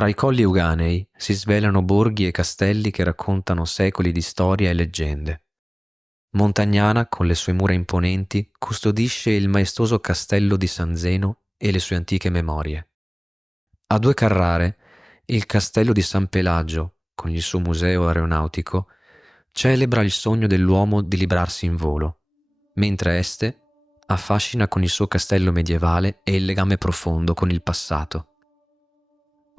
Tra i colli euganei si svelano borghi e castelli che raccontano secoli di storia e leggende. Montagnana, con le sue mura imponenti, custodisce il maestoso castello di San Zeno e le sue antiche memorie. A 2 Carrare, il castello di San Pelagio, con il suo museo aeronautico, celebra il sogno dell'uomo di librarsi in volo, mentre Este affascina con il suo castello medievale e il legame profondo con il passato.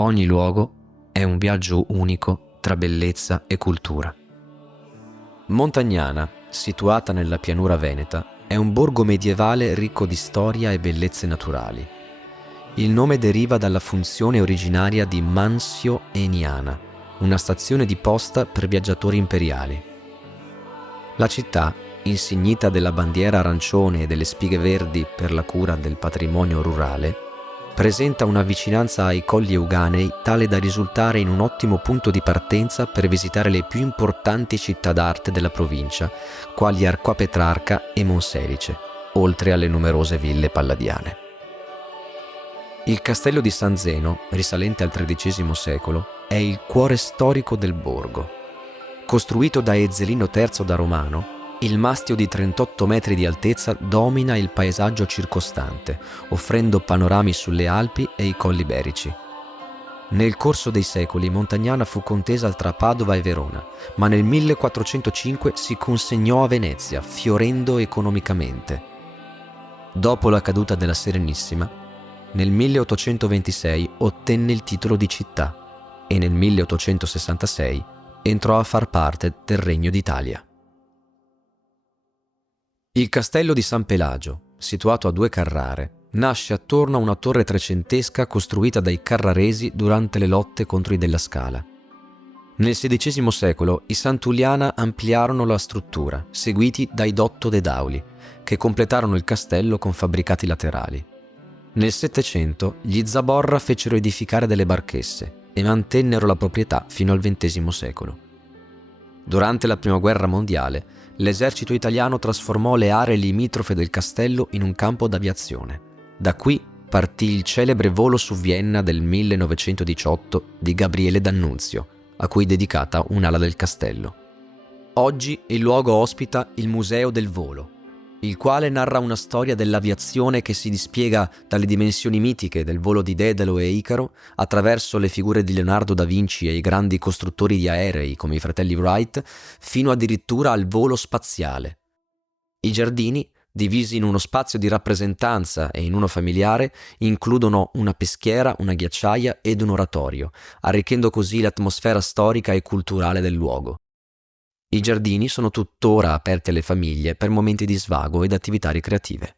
Ogni luogo è un viaggio unico tra bellezza e cultura. Montagnana, situata nella pianura veneta, è un borgo medievale ricco di storia e bellezze naturali. Il nome deriva dalla funzione originaria di Mansio Eniana, una stazione di posta per viaggiatori imperiali. La città, insignita della bandiera arancione e delle spighe verdi per la cura del patrimonio rurale, presenta una vicinanza ai colli euganei tale da risultare in un ottimo punto di partenza per visitare le più importanti città d'arte della provincia, quali Arqua Petrarca e Monselice, oltre alle numerose ville palladiane. Il castello di San Zeno, risalente al XIII secolo, è il cuore storico del borgo. Costruito da Ezzelino III da Romano, il mastio di 38 metri di altezza domina il paesaggio circostante, offrendo panorami sulle Alpi e i Colli Iberici. Nel corso dei secoli Montagnana fu contesa tra Padova e Verona, ma nel 1405 si consegnò a Venezia, fiorendo economicamente. Dopo la caduta della Serenissima, nel 1826 ottenne il titolo di città e nel 1866 entrò a far parte del Regno d'Italia. Il castello di San Pelagio, situato a 2 Carrare, nasce attorno a una torre trecentesca costruita dai carraresi durante le lotte contro i Della Scala. Nel XVI secolo i Santuliana ampliarono la struttura, seguiti dai Dotto de' Dauli, che completarono il castello con fabbricati laterali. Nel Settecento gli Zaborra fecero edificare delle barchesse e mantennero la proprietà fino al XX secolo. Durante la Prima Guerra Mondiale, l'esercito italiano trasformò le aree limitrofe del castello in un campo d'aviazione. Da qui partì il celebre volo su Vienna del 1918 di Gabriele D'Annunzio, a cui è dedicata un'ala del castello. Oggi il luogo ospita il Museo del Volo, il quale narra una storia dell'aviazione che si dispiega dalle dimensioni mitiche del volo di Dedalo e Icaro attraverso le figure di Leonardo da Vinci e i grandi costruttori di aerei come i fratelli Wright, fino addirittura al volo spaziale. I giardini, divisi in uno spazio di rappresentanza e in uno familiare, includono una peschiera, una ghiacciaia ed un oratorio, arricchendo così l'atmosfera storica e culturale del luogo. I giardini sono tuttora aperti alle famiglie per momenti di svago ed attività ricreative.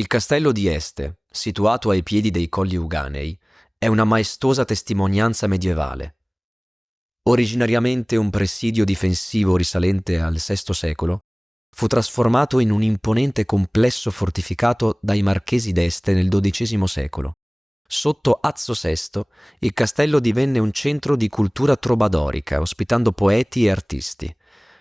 Il castello di Este, situato ai piedi dei Colli Euganei, è una maestosa testimonianza medievale. Originariamente un presidio difensivo risalente al VI secolo, fu trasformato in un imponente complesso fortificato dai Marchesi d'Este nel XII secolo. Sotto Azzo VI, il castello divenne un centro di cultura trobadorica, ospitando poeti e artisti.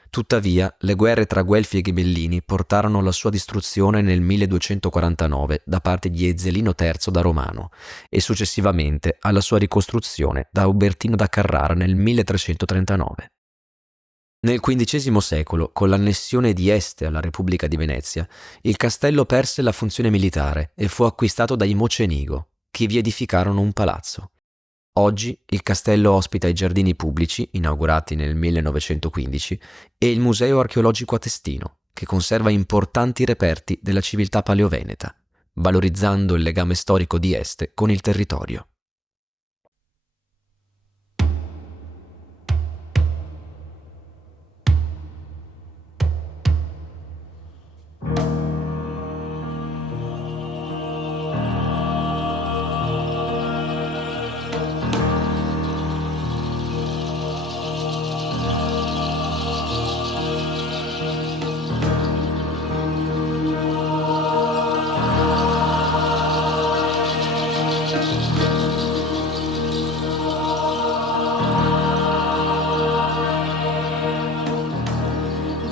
Tuttavia, le guerre tra Guelfi e Ghibellini portarono alla sua distruzione nel 1249 da parte di Ezzelino III da Romano e successivamente alla sua ricostruzione da Ubertino da Carrara nel 1339. Nel XV secolo, con l'annessione di Este alla Repubblica di Venezia, il castello perse la funzione militare e fu acquistato dai Mocenigo, che vi edificarono un palazzo. Oggi il castello ospita i giardini pubblici, inaugurati nel 1915, e il Museo archeologico Atestino, che conserva importanti reperti della civiltà paleoveneta, valorizzando il legame storico di Este con il territorio.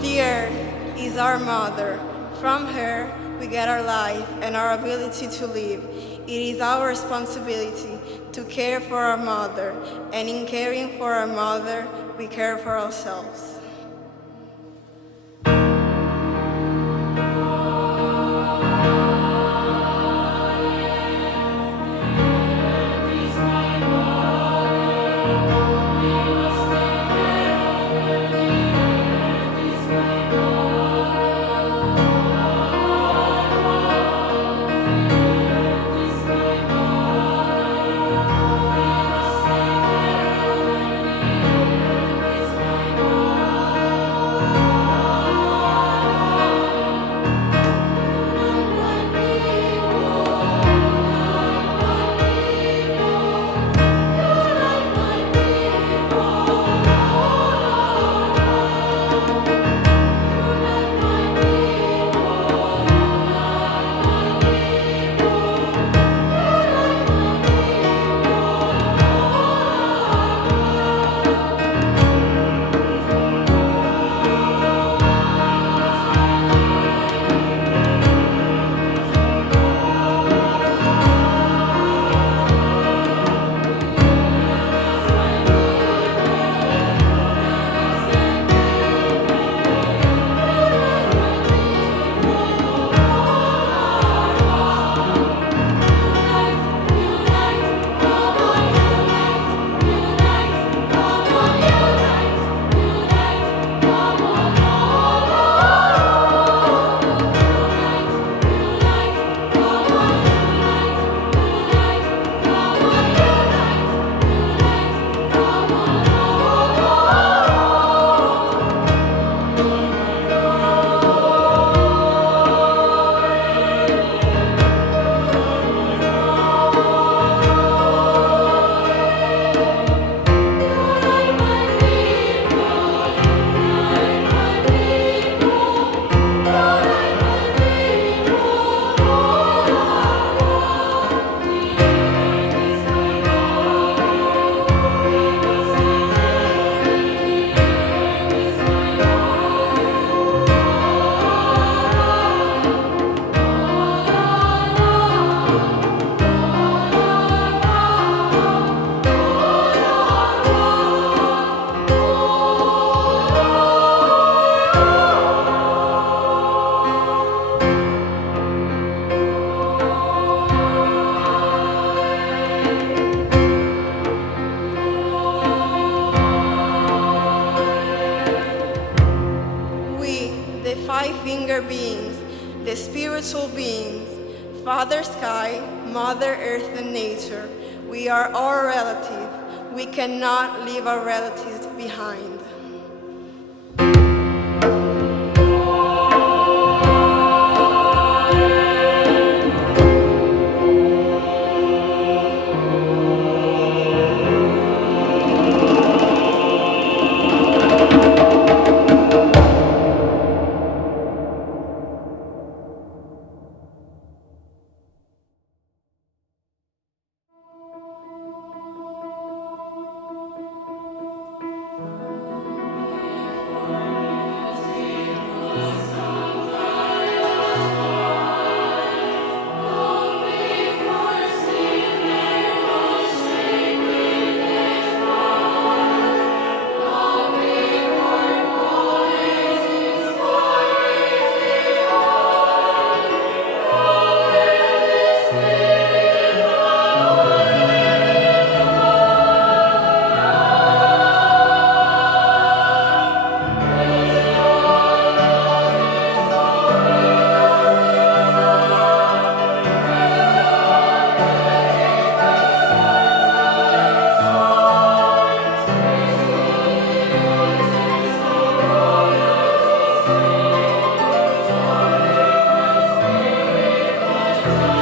The earth is our mother. From her, we get our life and our ability to live. It is our responsibility to care for our mother, and in caring for our mother, we care for ourselves. five-finger beings, the spiritual beings, Father Sky, Mother Earth and Nature. We are all relative. We cannot leave our relatives behind. Amen.